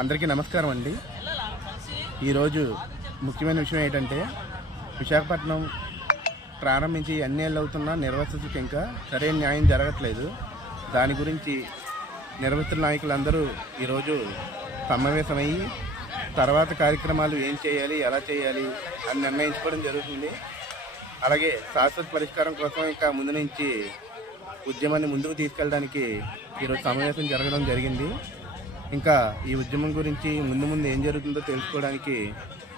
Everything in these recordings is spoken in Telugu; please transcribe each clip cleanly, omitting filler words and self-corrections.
అందరికీ నమస్కారం అండి. ఈరోజు ముఖ్యమైన విషయం ఏంటంటే విశాఖపట్నం ప్రారంభించి అన్ని ఏళ్ళు అవుతున్నా నిర్వాసితులకు ఇంకా సరైన న్యాయం జరగట్లేదు. దాని గురించి నిర్వాసితుల నాయకులందరూ ఈరోజు సమావేశమయ్యి తర్వాత కార్యక్రమాలు ఏం చేయాలి, ఎలా చేయాలి అని నిర్ణయించుకోవడం జరుగుతుంది. అలాగే శాశ్వత పరిష్కారం కోసం ఇంకా ముందు నుంచి ఉద్యమాన్ని ముందుకు తీసుకెళ్ళడానికి ఈరోజు సమావేశం జరగడం జరిగింది. ఇంకా ఈ ఉద్యమం గురించి ముందు ఏం జరుగుతుందో తెలుసుకోవడానికి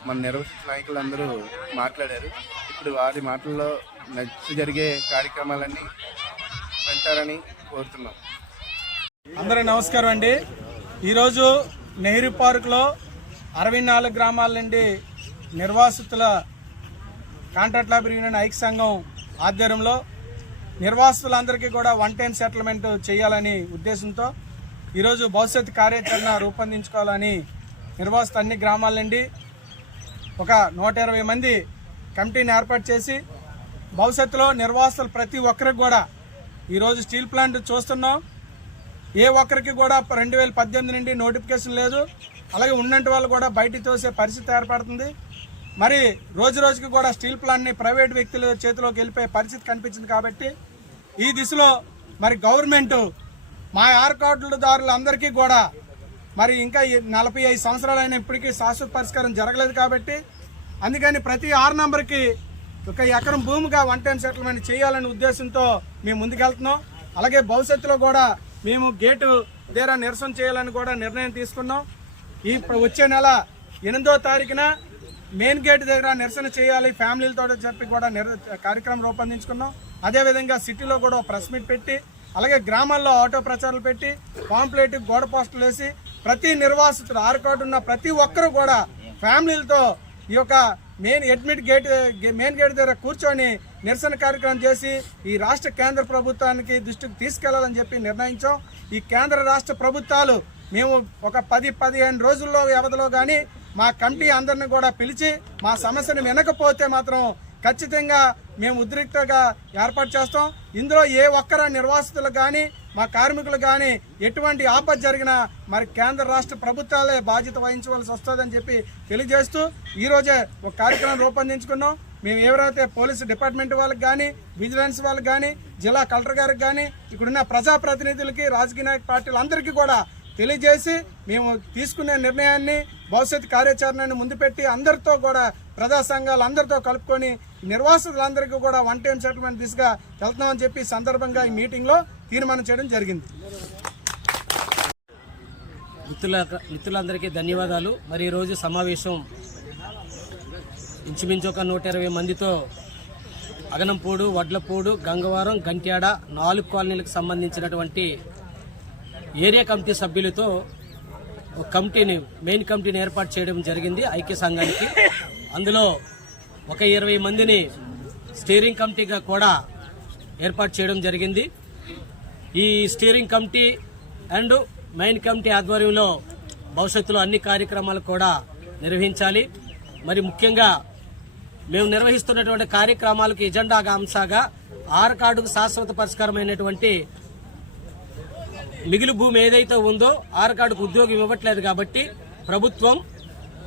మన నిర్వాసిత నాయకులందరూ మాట్లాడారు. ఇప్పుడు వారి మాటల్లో నెక్స్ట్ జరిగే కార్యక్రమాలన్నీ పెంచాలని కోరుతున్నాం. అందరూ నమస్కారం అండి. ఈరోజు నెహ్రూ పార్కులో 64 గ్రామాల నుండి నిర్వాసితుల కాంట్రాక్ట్ లేబర్ యూనియన్ ఐక్య సంఘం ఆధ్వర్యంలో నిర్వాసితులందరికీ కూడా వన్ టైం సెటిల్మెంట్ చేయాలని ఉద్దేశంతో ఈరోజు భవిష్యత్ కార్యాచరణ రూపొందించుకోవాలని నిర్వాసిత అన్ని గ్రామాల నుండి ఒక 120 మంది కమిటీని ఏర్పాటు చేసి భవిష్యత్తులో నిర్వాసితులు ప్రతి ఒక్కరికి కూడా ఈరోజు స్టీల్ ప్లాంట్ చూస్తున్నాం. ఏ ఒక్కరికి కూడా 2018 నుండి నోటిఫికేషన్ లేదు. అలాగే ఉన్నంటి వాళ్ళు కూడా బయటికి తోసే పరిస్థితి ఏర్పడుతుంది. మరి రోజుకి కూడా స్టీల్ ప్లాంట్ని ప్రైవేట్ వ్యక్తుల చేతిలోకి వెళ్ళిపోయే పరిస్థితి కనిపించింది. కాబట్టి ఈ దిశలో మరి గవర్నమెంట్ మా కార్డుదారులందరికీ కూడా మరి ఇంకా 45 సంవత్సరాలైనా ఇప్పటికీ శాశ్వత పరిష్కారం జరగలేదు. కాబట్టి అందుకని ప్రతి 6 నంబర్కి 1 ఎకరం భూమిగా వన్ టైం సెటిల్మెంట్ చేయాలనే ఉద్దేశంతో మేము ముందుకెళ్తున్నాం. అలాగే భవిష్యత్తులో కూడా మేము గేటు దగ్గర నిరసన చేయాలని కూడా నిర్ణయం తీసుకున్నాం. ఈ వచ్చే నెల 8వ తారీఖున మెయిన్ గేట్ దగ్గర నిరసన చేయాలి ఫ్యామిలీలతో చెప్పి కూడా కార్యక్రమం రూపొందించుకున్నాం. అదేవిధంగా సిటీలో కూడా ప్రెస్ మీట్ పెట్టి అలాగే గ్రామాల్లో ఆటో ప్రచారాలు పెట్టి పాంప్లెట్ గోడ పోస్టులు వేసి ప్రతి నిర్వాసితుడు 6 కార్డు ఉన్న ప్రతి ఒక్కరు కూడా ఫ్యామిలీలతో ఈ యొక్క మెయిన్ గేట్ దగ్గర కూర్చొని నిరసన కార్యక్రమం చేసి ఈ రాష్ట్ర కేంద్ర ప్రభుత్వానికి దృష్టికి తీసుకెళ్లాలని చెప్పి నిర్ణయించాం. ఈ కేంద్ర రాష్ట్ర ప్రభుత్వాలు మేము ఒక 10-15 రోజుల్లో వ్యవధిలో కానీ మా కమిటీ అందరిని కూడా పిలిచి మా సమస్యను వినకపోతే మాత్రం ఖచ్చితంగా మేము ఉద్రిక్తగా ఏర్పాటు చేస్తాం. ఇందులో ఏ ఒక్కర నిర్వాసితులకు కానీ మా కార్మికులు కానీ ఎటువంటి ఆపద జరిగినా మరి కేంద్ర రాష్ట్ర ప్రభుత్వాలే బాధ్యత వహించవలసి వస్తుందని చెప్పి తెలియజేస్తూ ఈరోజే ఒక కార్యక్రమం రూపొందించుకున్నాం. మేము ఎవరైతే పోలీసు డిపార్ట్మెంట్ వాళ్ళకి కానీ విజిలెన్స్ వాళ్ళకి కానీ జిల్లా కలెక్టర్ గారికి కానీ ఇక్కడున్న ప్రజాప్రతినిధులకి రాజకీయ పార్టీలందరికీ కూడా తెలియజేసి మేము తీసుకునే నిర్ణయాన్ని భవిష్యత్ కార్యాచరణను ముందు పెట్టి అందరితో కూడా ప్రజా సంఘాలు అందరితో కలుపుకొని నిర్వాసితులందరికీ కూడా వన్ టైం సెటిల్మెంట్ దిశగా వెళ్తున్నామని చెప్పి సందర్భంగా ఈ మీటింగ్లో తీర్మానం చేయడం జరిగింది. మిత్రులందరికీ ధన్యవాదాలు. మరి ఈరోజు సమావేశం ఇంచుమించు ఒక 120 మందితో అగనంపూడు, వడ్లపూడు, గంగవరం, గంట్యాడ 4 కాలనీలకు సంబంధించినటువంటి ఏరియా కమిటీ సభ్యులతో ఒక మెయిన్ కమిటీని ఏర్పాటు చేయడం జరిగింది ఐక్య సంఘానికి. అందులో ఒక 20 మందిని స్టీరింగ్ కమిటీగా కూడా ఏర్పాటు చేయడం జరిగింది. ఈ steering committee and main committee ఆధ్వర్యంలో భవిష్యత్తులో అన్ని కార్యక్రమాలు కూడా నిర్వహించాలి. మరి ముఖ్యంగా మేము నిర్వహిస్తున్నటువంటి కార్యక్రమాలకు ఎజెండాగా అంశంగా 6 కార్డుకు శాశ్వత పరిష్కారమైనటువంటి మిగిలి భూమి ఏదైతే ఉందో 6 కార్డుకు ఉద్యోగం ఇవ్వట్లేదు. కాబట్టి ప్రభుత్వం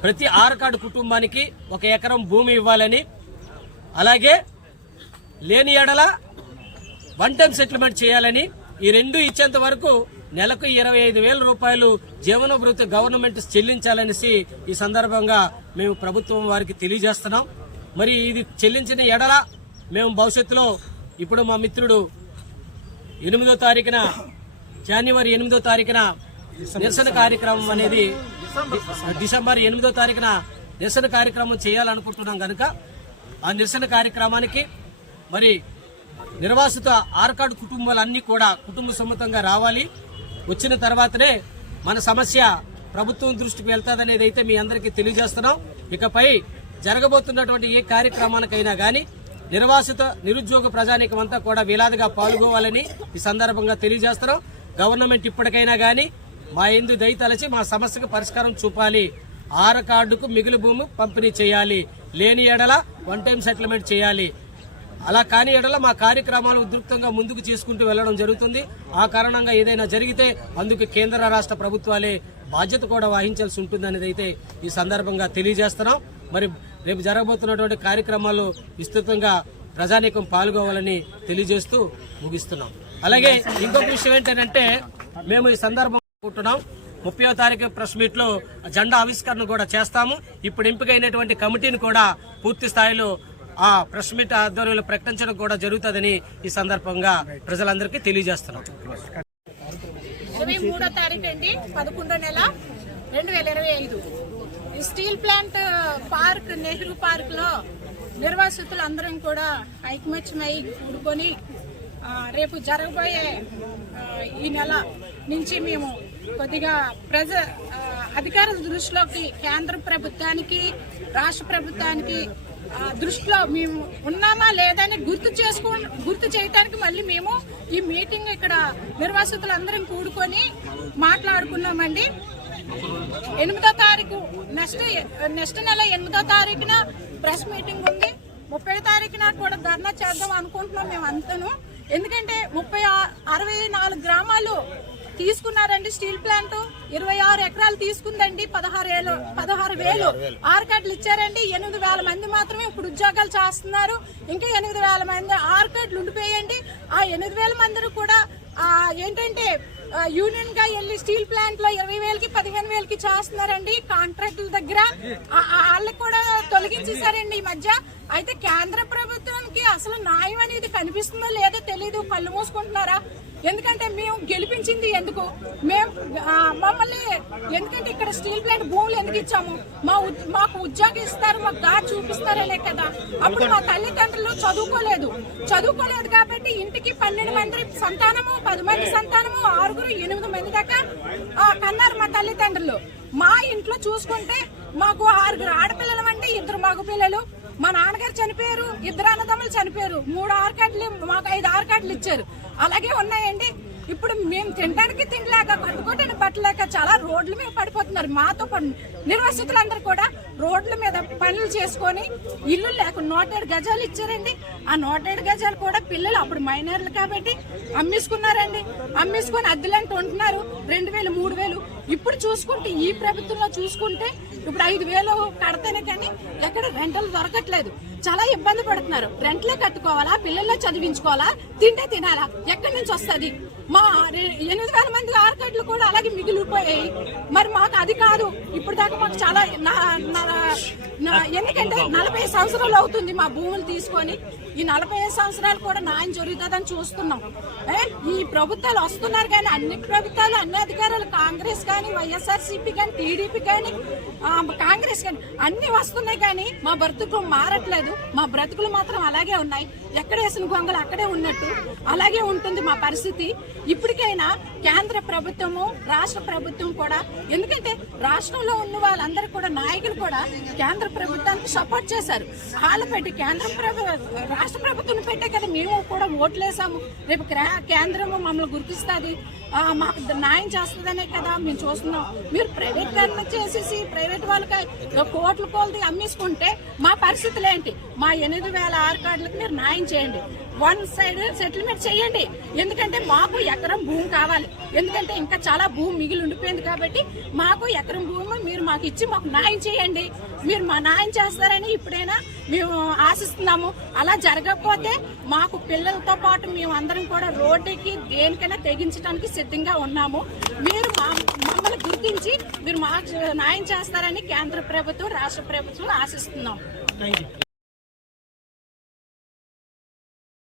ప్రతి 6 కార్డు కుటుంబానికి 1 ఎకరం భూమి ఇవ్వాలని, అలాగే లేని ఎడల వన్ టైం సెటిల్మెంట్ చేయాలని, ఈ 2 ఇచ్చేంత వరకు నెలకు 25,000 రూపాయలు జీవనోభృతి గవర్నమెంట్ చెల్లించాలనేసి ఈ సందర్భంగా మేము ప్రభుత్వం వారికి తెలియజేస్తున్నాం. మరి ఇది చెల్లించిన ఎడల మేము భవిష్యత్తులో ఇప్పుడు మా మిత్రుడు 8వ తారీఖున జనవరి 8వ తారీఖున నిరసన కార్యక్రమం అనేది డిసెంబర్ 8వ తారీఖున నిరసన కార్యక్రమం చేయాలనుకుంటున్నాం కనుక ఆ నిరసన కార్యక్రమానికి మరి నిర్వాసిత 6 కార్డు కుటుంబాలన్నీ కూడా కుటుంబ సమ్మతంగా రావాలి. వచ్చిన తర్వాతనే మన సమస్య ప్రభుత్వం దృష్టికి వెళ్తాదనేది అయితే మీ అందరికీ తెలియజేస్తున్నాం. ఇకపై జరగబోతున్నటువంటి ఏ కార్యక్రమానికైనా కానీ నిర్వాసిత నిరుద్యోగ ప్రజానీకం అంతా కూడా వేలాదిగా పాల్గొవాలని ఈ సందర్భంగా తెలియజేస్తున్నాం. గవర్నమెంట్ ఇప్పటికైనా కానీ మా ఎందు దయ తలచి మా సమస్యకు పరిష్కారం చూపాలి. 6 కార్డుకు మిగులు భూమి పంపిణీ చేయాలి. లేని ఎడల వన్ టైం సెటిల్మెంట్ చేయాలి. అలా కాని ఎడల మా కార్యక్రమాలు ఉధృతంగా ముందుకు తీసుకుంటూ వెళ్లడం జరుగుతుంది. ఆ కారణంగా ఏదైనా జరిగితే అందుకు కేంద్ర రాష్ట్ర ప్రభుత్వాలే బాధ్యత కూడా వహించాల్సి ఉంటుంది అనేది అయితే ఈ సందర్భంగా తెలియజేస్తున్నాం. మరి రేపు జరగబోతున్నటువంటి కార్యక్రమాలు విస్తృతంగా ప్రజానీకం పాల్గొవాలని తెలియజేస్తూ ముగిస్తున్నాం. అలాగే ఇంకొక విషయం ఏంటంటే మేము ఈ సందర్భంగా అనుకుంటున్నాం 30వ తారీఖు ప్రెస్ మీట్ లో జెండా ఆవిష్కరణ కూడా చేస్తాము. ఇప్పుడు ఎంపికైనటువంటి కమిటీని కూడా పూర్తి స్థాయిలో ఆ ప్రెస్ మీట్ ఆధ్వర్యంలో ప్రకటించడం కూడా జరుగుతుందని ఈ సందర్భంగా ప్రజలందరికీ తెలియజేస్తున్నాం. 23వ తారీఖు అండి 11వ నెల 2025 ఈ steel plant park Nehru park లో నిర్వాసితులు అందరం కూడా ఐకమత్యమై కూడుకొని రేపు జరగబోయే ఈ నెల నుంచి మేము కొద్దిగా అధికారుల దృష్టిలోకి కేంద్ర ప్రభుత్వానికి రాష్ట్ర ప్రభుత్వానికి దృష్టిలో మేము ఉన్నామా లేదని గుర్తు చేయడానికి మళ్ళీ మేము ఈ మీటింగ్ ఇక్కడ నిర్వాసితులందరం కూడుకొని మాట్లాడుకున్నామండి. 8వ తారీఖు నెక్స్ట్ నెల 8వ తారీఖున ప్రెస్ మీటింగ్ ఉంది. 30వ తారీఖున కూడా ధర్నా చేద్దాం అనుకుంటున్నాం మేము అంతను. ఎందుకంటే 64 గ్రామాలు తీసుకున్నారండి స్టీల్ ప్లాంట్. 26 ఎకరాలు తీసుకుందండి. 16,000 ఆర్కాడ్లు ఇచ్చారండి. 8,000 మంది మాత్రమే ఇప్పుడు ఉద్యోగాలు చేస్తున్నారు. ఇంకా 8,000 మంది ఆర్కాడ్లు ఉండిపోయండి. ఆ 8,000 మంది కూడా ఏంటంటే యూనియన్ గా వెళ్ళి స్టీల్ ప్లాంట్ లో 20,000కి 15,000కి చేస్తున్నారండి కాంట్రాక్టుల దగ్గర. వాళ్ళకి కూడా తొలగించేశారండి ఈ మధ్య. అయితే కేంద్ర ప్రభుత్వానికి అసలు న్యాయం అనేది కనిపిస్తుందో లేదో తెలీదు. కళ్ళు మూసుకుంటున్నారా? ఎందుకంటే మేము గెలిపించింది ఎందుకు? మమ్మల్ని ఎందుకంటే ఇక్కడ స్టీల్ ప్లాంట్ భూములు ఎందుకు ఇచ్చాము? మాకు ఉద్యోగం ఇస్తారు, మాకు దారి చూపిస్తారనే కదా. అప్పుడు మా తల్లిదండ్రులు చదువుకోలేదు కాబట్టి ఇంటికి 12 మంది సంతానము, 10 మంది సంతానము, 6, 8 మంది దాకా కన్నారు మా తల్లిదండ్రులు. మా ఇంట్లో చూసుకుంటే మాకు 6 ఆడపిల్లలు అండి, 2 మగ పిల్లలు. మా నాన్నగారు చనిపోయారు, 2 అన్నదమ్ములు చనిపోయారు. 3 ఆర్కాడ్లు మాకు 5 ఆర్కాడ్లు ఇచ్చారు. అలాగే ఉన్నాయండి. ఇప్పుడు మేము తినడానికి తినలేక, కట్టుకోవడానికి బట్టలేక చాలా రోడ్ల మీద పడిపోతున్నారు. మాతో నిర్వాసితులందరూ కూడా రోడ్ల మీద పనులు చేసుకొని ఇల్లు లేక 107 గజాలు ఇచ్చారండి. ఆ 107 గజాలు కూడా పిల్లలు అప్పుడు మైనర్లు కాబట్టి అమ్మేసుకున్నారండి. అమ్మేసుకొని అద్దెలంటూ ఉంటున్నారు. 2,000, 3,000. ఇప్పుడు చూసుకుంటే ఈ ప్రభుత్వంలో చూసుకుంటే ఇప్పుడు 5,000 కడితేనే కానీ ఎక్కడ రెంటలు దొరకట్లేదు. చాలా ఇబ్బంది పడుతున్నారు. రెంట్లే కట్టుకోవాలా, పిల్లల్ని చదివించుకోవాలా, తింటే తినాలా, ఎక్కడి నుంచి వస్తుంది? మా 8,000 మంది ఆర్కాడ్లు కూడా అలాగే మిగిలిపోయాయి. మరి మాకు అది కాదు. ఇప్పుడు దాకా మాకు చాలా ఎందుకంటే 40 సంవత్సరాలు అవుతుంది మా భూములు తీసుకొని. ఈ 45 సంవత్సరాలు కూడా న్యాయం జరుగుతుందని చూస్తున్నాం. ఈ ప్రభుత్వాలు వస్తున్నారు కానీ అన్ని ప్రభుత్వాలు, అన్ని అధికారులు, కాంగ్రెస్ కానీ, వైఎస్ఆర్సీపీ కానీ, టీడీపీ కానీ, కాంగ్రెస్ కానీ అన్ని వస్తున్నాయి కానీ మా బ్రతుకులు మారట్లేదు. మా బ్రతుకులు మాత్రం అలాగే ఉన్నాయి. ఎక్కడ వేసిన గొంగలు అక్కడే ఉన్నట్టు అలాగే ఉంటుంది మా పరిస్థితి. ఇప్పటికైనా కేంద్ర ప్రభుత్వము, రాష్ట్ర ప్రభుత్వం కూడా, ఎందుకంటే రాష్ట్రంలో ఉన్న వాళ్ళందరూ కూడా నాయకులు కూడా కేంద్ర ప్రభుత్వానికి సపోర్ట్ చేశారు. వాళ్ళు పెట్టి రాష్ట్ర ప్రభుత్వం పెట్టే కదా మేము కూడా ఓట్లేసాము. రేపు కేంద్రము మమ్మల్ని గుర్తిస్తుంది, మాకు న్యాయం చేస్తుందనే కదా మేము చూస్తున్నాం. మీరు ప్రైవేట్ కన్నా చేసేసి ప్రైవేట్ వాళ్ళకి కోట్ల కోల్ది అమ్మేసుకుంటే మా పరిస్థితులు ఏంటి? మా 8,000 ఆర్కాడ్లకు మీరు న్యాయం చేయండి. 1 సైడ్ సెటిల్మెంట్ చేయండి. ఎందుకంటే మాకు ఎకరం భూమి కావాలి. ఎందుకంటే ఇంకా చాలా భూమి మిగిలి ఉండిపోయింది కాబట్టి మాకు ఎకరం భూమి మీరు మాకు ఇచ్చి మాకు న్యాయం చేయండి. మీరు మా న్యాయం చేస్తారని ఇప్పుడైనా మేము ఆశిస్తున్నాము. అలా జరగకపోతే మాకు పిల్లలతో పాటు మేము అందరం కూడా రోడ్డుకి దేనికైనా తెగించడానికి సిద్ధంగా ఉన్నాము. మీరు మమ్మల్ని గుర్తించి మీరు మాకు న్యాయం చేస్తారని కేంద్ర ప్రభుత్వం, రాష్ట్ర ప్రభుత్వం ఆశిస్తున్నాం.